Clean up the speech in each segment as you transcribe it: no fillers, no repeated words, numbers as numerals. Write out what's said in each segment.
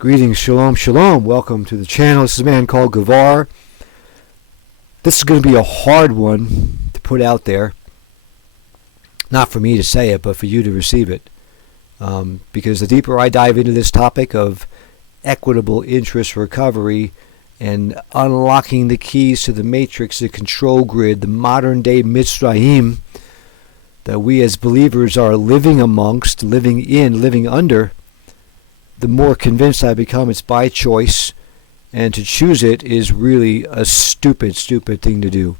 Greetings, shalom, shalom. Welcome to the channel. This is a man called Gavar. This is going to be a hard one to put out there. Not for me to say it, but for you to receive it. Because the deeper I dive into this topic of equitable interest recovery and unlocking the keys to the matrix, the control grid, the modern day Mitzrayim that we as believers are living amongst, living in, living under, the more convinced I become it's by choice, and to choose it is really a stupid thing to do.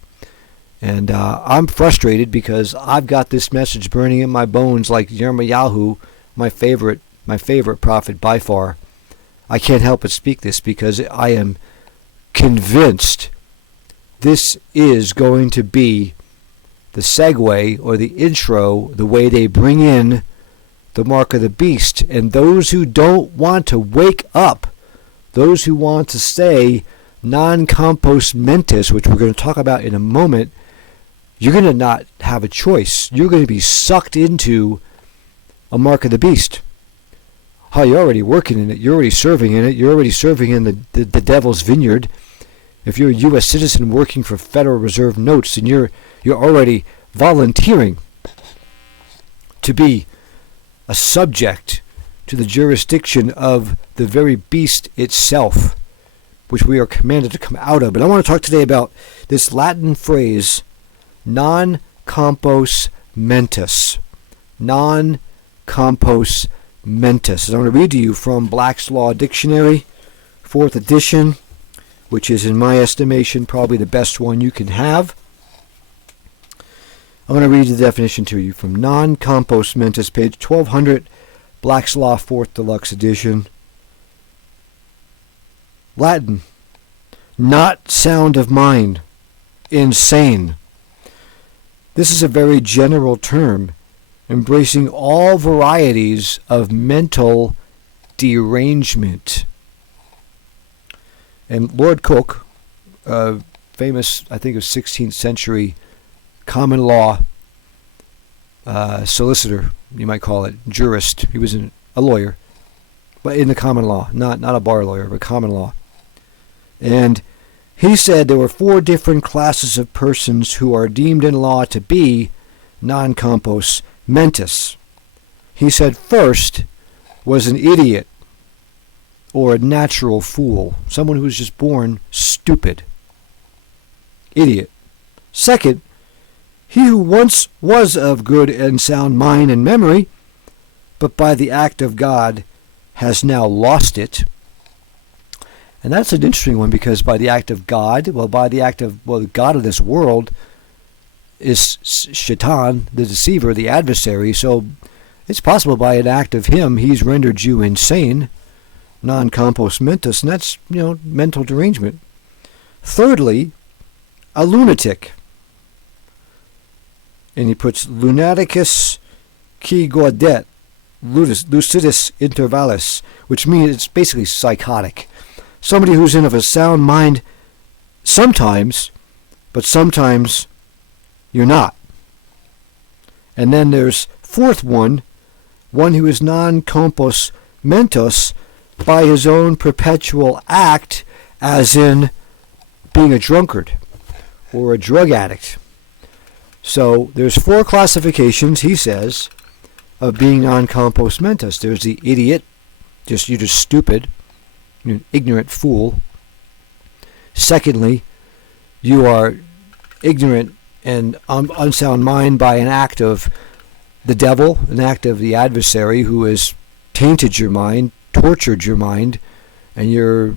And I'm frustrated because I've got this message burning in my bones like Yirmiyahu, my favorite prophet by far. I can't help but speak this because I am convinced this is going to be the segue or the intro, the way they bring in the mark of the beast. And those who don't want to wake up, those who want to stay non-compos mentis, which we're going to talk about in a moment, you're going to not have a choice. You're going to be sucked into a mark of the beast. Oh, you're already working in it. You're already serving in it. You're already serving in the devil's vineyard. If you're a U.S. citizen working for Federal Reserve notes, then you're already volunteering to be a subject to the jurisdiction of the very beast itself, which we are commanded to come out of. But I want to talk today about this Latin phrase, non-compos mentis. Non-compos mentis. And I'm going to read to you from Black's Law Dictionary, 4th edition, which is, in my estimation, probably the best one you can have. I'm going to read the definition to you from non-compos mentis, page 1200, Black's Law, 4th Deluxe Edition. Latin, not sound of mind, insane. This is a very general term, embracing all varieties of mental derangement. And Lord Coke, famous, I think it was 16th century common law solicitor, you might call it, jurist. He was a lawyer, but in the common law, not a bar lawyer, but common law. And he said there were 4 different classes of persons who are deemed in law to be non-compos mentis. He said first was an idiot or a natural fool, someone who was just born stupid. Idiot. Second, he who once was of good and sound mind and memory, but by the act of God has now lost it. And that's an interesting one, because by the act of God, the God of this world is Shaitan, the deceiver, the adversary. So it's possible by an act of him, he's rendered you insane, non-compos mentis, and that's, mental derangement. Thirdly, a lunatic. And he puts lunaticus qui gaudet lucidus intervalis, which means it's basically psychotic. Somebody who's in of a sound mind sometimes, but sometimes you're not. And then there's fourth one who is non-compos mentis by his own perpetual act, as in being a drunkard or a drug addict. So there's 4 classifications, he says, of being non-compos mentis. There's the idiot, you're just stupid, you're an ignorant fool. Secondly, you are ignorant and unsound mind by an act of the devil, an act of the adversary who has tainted your mind, tortured your mind, and you're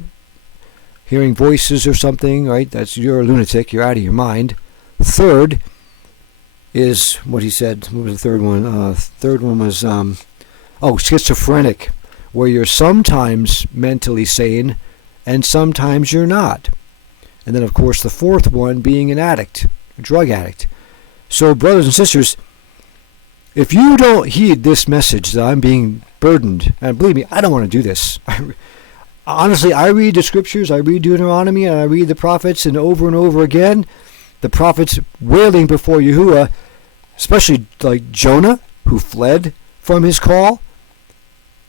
hearing voices or something, right? You're a lunatic, you're out of your mind. Third is what he said. What was the third one? Third one was schizophrenic, where you're sometimes mentally sane and sometimes you're not. And then, of course, the fourth one being an addict, a drug addict. So, brothers and sisters, if you don't heed this message that I'm being burdened, and believe me, I don't want to do this. Honestly, I read the scriptures, I read Deuteronomy, and I read the prophets, and over again, the prophets wailing before Yahuwah, especially like Jonah, who fled from his call.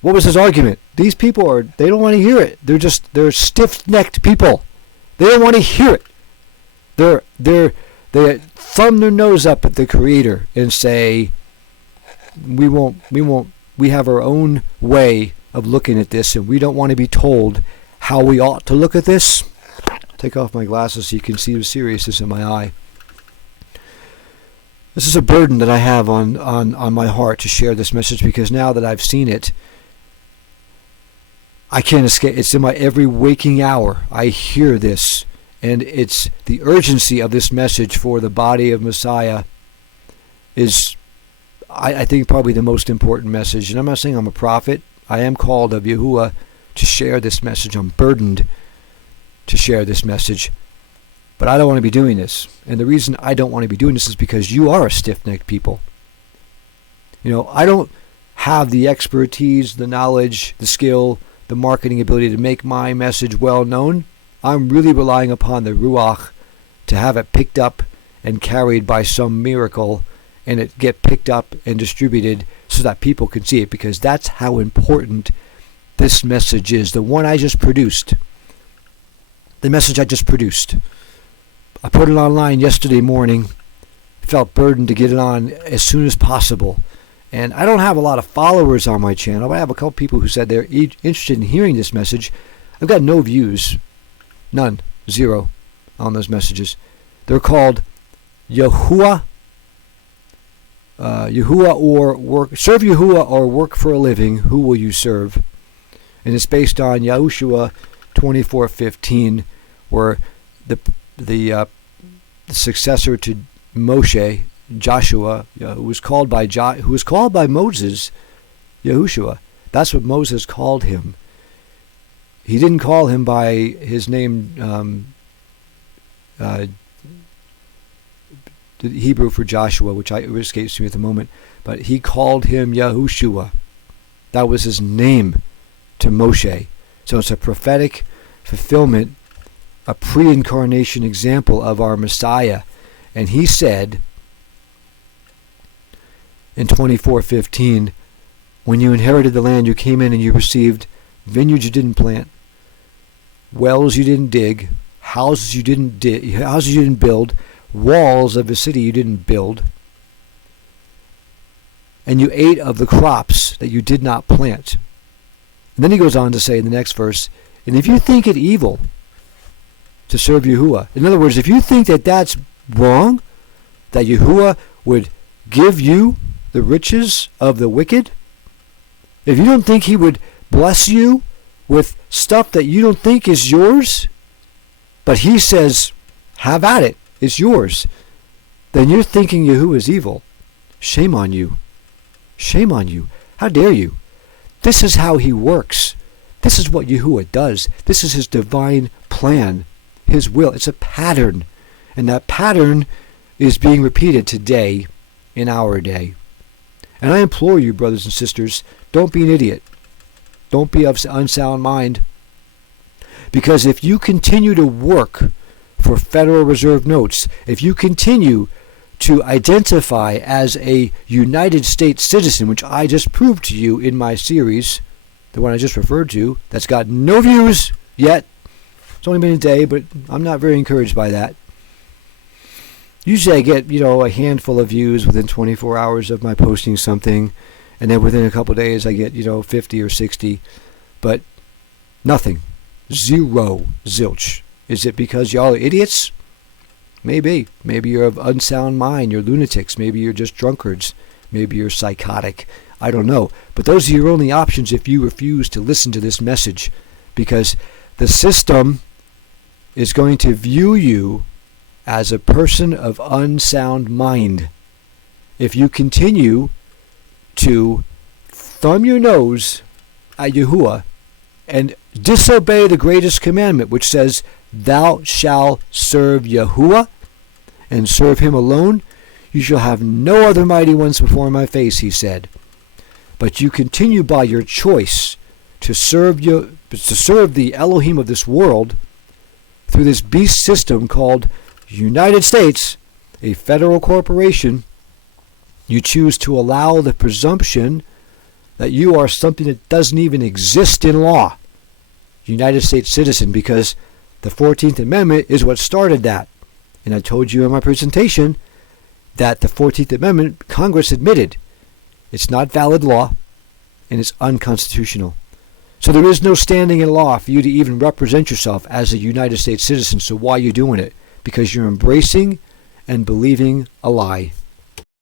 What was his argument? These people they don't want to hear it. They're stiff-necked people. They don't want to hear it. They thumb their nose up at the Creator and say, we have our own way of looking at this, and we don't want to be told how we ought to look at this. Take off my glasses so you can see the seriousness in my eye. This is a burden that I have on my heart to share this message, because now that I've seen it, I can't escape. It's in my every waking hour. I hear this, and it's the urgency of this message for the body of Messiah is, I think, probably the most important message. And I'm not saying I'm a prophet. I am called of Yahuwah to share this message. I'm burdened to share this message. But I don't want to be doing this. And the reason I don't want to be doing this is because you are a stiff-necked people. I don't have the expertise, the knowledge, the skill, the marketing ability to make my message well known. I'm really relying upon the Ruach to have it picked up and carried by some miracle, and it get picked up and distributed so that people can see it, because that's how important this message is. The one I just produced. The message I just produced. I put it online yesterday morning. Felt burdened to get it on as soon as possible. And I don't have a lot of followers on my channel, but I have a couple people who said they're interested in hearing this message. I've got no views. None. 0 on those messages. They're called Yahuwah. Yahuwah or work. Serve Yahuwah or work for a living. Who will you serve? And it's based on Yahushua 24:15, where the successor to Moshe, Joshua, who was called by Moses, Yahushua. That's what Moses called him. He didn't call him by his name, the Hebrew for Joshua, which escapes me at the moment, but he called him Yahushua. That was his name to Moshe. So it's a prophetic fulfillment, a pre-incarnation example of our Messiah. And he said in 24:15, when you inherited the land, you came in and you received vineyards you didn't plant, wells you didn't dig, houses you didn't build, walls of a city you didn't build, and you ate of the crops that you did not plant. And then he goes on to say in the next verse, and if you think it evil to serve Yahuwah, in other words, if you think that that's wrong, that Yahuwah would give you the riches of the wicked, if you don't think he would bless you with stuff that you don't think is yours, but he says, have at it, it's yours, then you're thinking Yahuwah is evil. Shame on you. Shame on you. How dare you? This is how he works. This is what Yahuwah does. This is his divine plan, his will. It's a pattern. And that pattern is being repeated today in our day. And I implore you, brothers and sisters, don't be an idiot. Don't be of unsound mind. Because if you continue to work for Federal Reserve notes, if you continue to identify as a United States citizen, which I just proved to you in my series, the one I just referred to, that's got no views yet. It's only been a day, but I'm not very encouraged by that. Usually I get, a handful of views within 24 hours of my posting something, and then within a couple of days I get, 50 or 60, but nothing. 0. Zilch. Is it because y'all are idiots? Maybe. Maybe you're of unsound mind. You're lunatics. Maybe you're just drunkards. Maybe you're psychotic. I don't know. But those are your only options if you refuse to listen to this message, because the system is going to view you as a person of unsound mind. If you continue to thumb your nose at Yahuwah and disobey the greatest commandment, which says, thou shalt serve Yahuwah and serve him alone, you shall have no other mighty ones before my face, he said. But you continue by your choice to serve the Elohim of this world through this beast system called United States, a federal corporation. You choose to allow the presumption that you are something that doesn't even exist in law, United States citizen, because the 14th Amendment is what started that. And I told you in my presentation that the 14th Amendment, Congress admitted it's not valid law and it's unconstitutional. So there is no standing in law for you to even represent yourself as a United States citizen. So why are you doing it? Because you're embracing and believing a lie.